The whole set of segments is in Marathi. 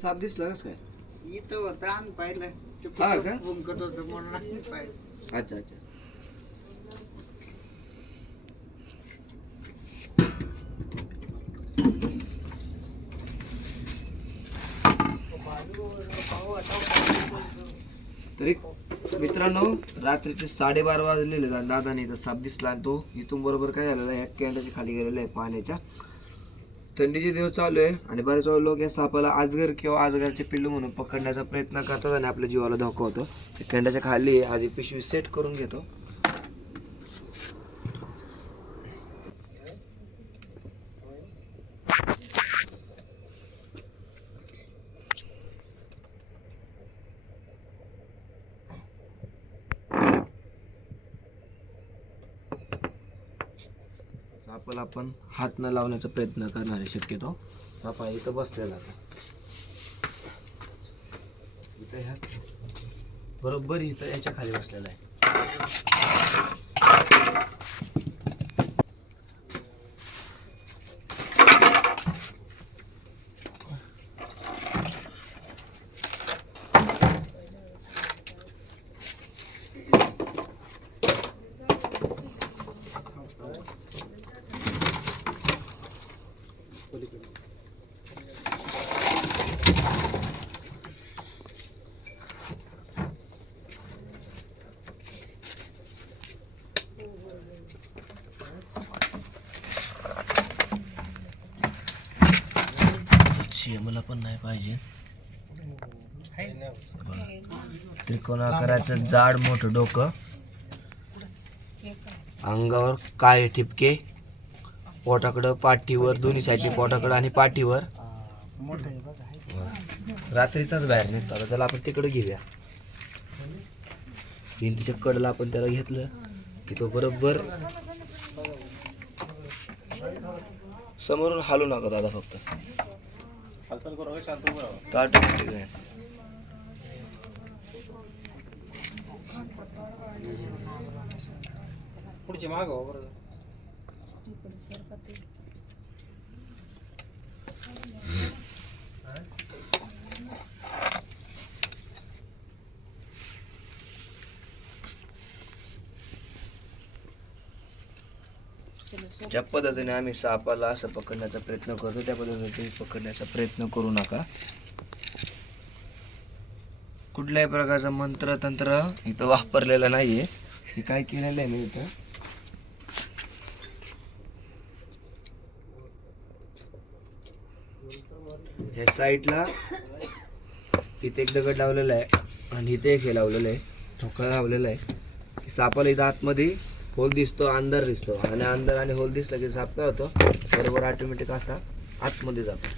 साप दिसला कस काय? इथं होतं आम्ही पाहिलं. ते हा कुठं का? भुंकत होतं म्हणून आम्ही पाहिलं. अच्छा अच्छा. तरी मित्रांनो रात्रीचे साडेबारा वाजलेले दादाने इथं साप दिसला आणि तो इथून बरोबर काय झालेला आहे? कॅन्डाच्या खाली गेलेला आहे पाण्याच्या. थंडीचे दिवस चालू आहे आणि बरेच वेळा लोक या सापाला आजगर किंवा आजगरचे पिल्लू म्हणून पकडण्याचा प्रयत्न करतात आणि आपल्या जीवाला धोका होतो. ते खाली आधी पिशवी सेट करून घेतो. सापाला आपण हात न लावण्याचा प्रयत्न करणार आहे शक्यतो. सापा इथं बसलेला इथं ह्या बरोबर इथं याच्या खाली बसलेला आहे. मला पण नाही पाहिजे. त्रिकोण आकाराचं जाड मोठं डोकं. अंगावर काळे ठिपके. पोटाकडं पाठीवर दोन्ही साईडनी पोटाकडं आणि पाठीवर. रात्रीचाच बाहेर निघतो. त्याला आपण तिकडं घेऊया. भिंतीच्या कडला आपण त्याला घेतलं की तो बरोबर समोरून हालू नका दादा फक्त. तो automatic आहे. पुढची माग हो बरं. ज्या पद्धतीने आम्ही सापाला असं पकडण्याचा प्रयत्न करतो त्या पद्धतीने तुम्ही पकडण्याचा प्रयत्न करू नका. कुठल्याही प्रकारचं मंत्र तंत्र इथं वापरलेलं नाहीये. हे काय केलेलं आहे मी इथं? ह्या साईडला इथे एक दगड लावलेला आहे आणि इथे एक हे लावलेलं आहे ठोकळा लावलेला आहे. सापाला इथं आतमध्ये होल दिसतो अंधार दिसतो. आणि अंधार आणि होल दिसला की साप काय होतो बरोबर ऑटोमॅटिक असा आतमध्ये जातो.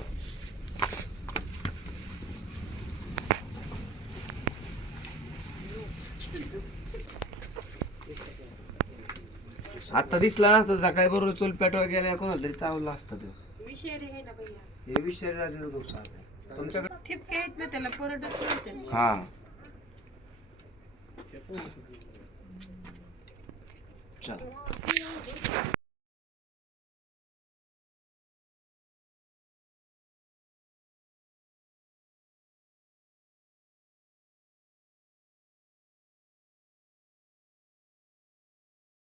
आता दिसला नसता सकाळी बरोबर चूल पेटवा गेल्या कोणाला तरी चावला असतं तो. विषारी हे आहे. तुमच्याकडे? ठिपके आहेत ना